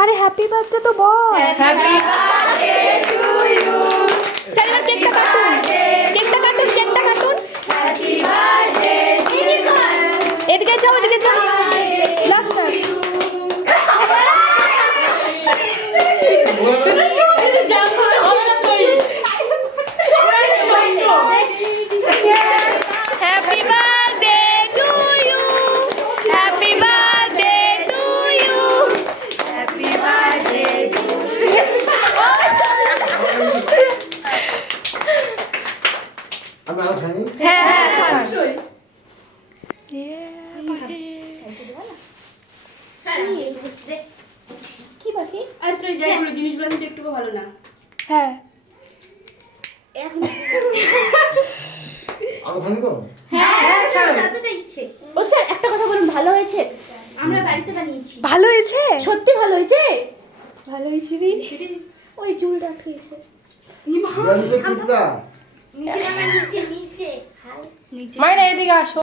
আরে happy birthday তো বল। Happy birthday to you. Sir এবার কেকটা কাটুন, কেকটা কাটুন, কেকটা কাটুন। হ্যাপি বার্থডে এদিকে যাও, এদিকে যাও। Last time. Happy birthday to you, happy birthday to you, happy birthday to আমি আরো খাইনি। হ্যাঁ হ্যাঁ খান। কি বাকি? আর তুই যাইগুলো জিনিসগুলো কিন্তু একটু ভালো না। হ্যাঁ আরো খাইনি তো? যতটা ইচ্ছে। ও স্যার একটা কথা বলুন, ভালো হয়েছে? আমরা বাড়িতে বানিয়েছি। ভালো হয়েছে, সত্যি ভালো হয়েছে? ভালো হয়েছে রে। ওই চুলটা খেয়েছে। বিরিয়ানিতে টুকটা। নিচে নিচে নিচে। মাইনা এদিকে আসো।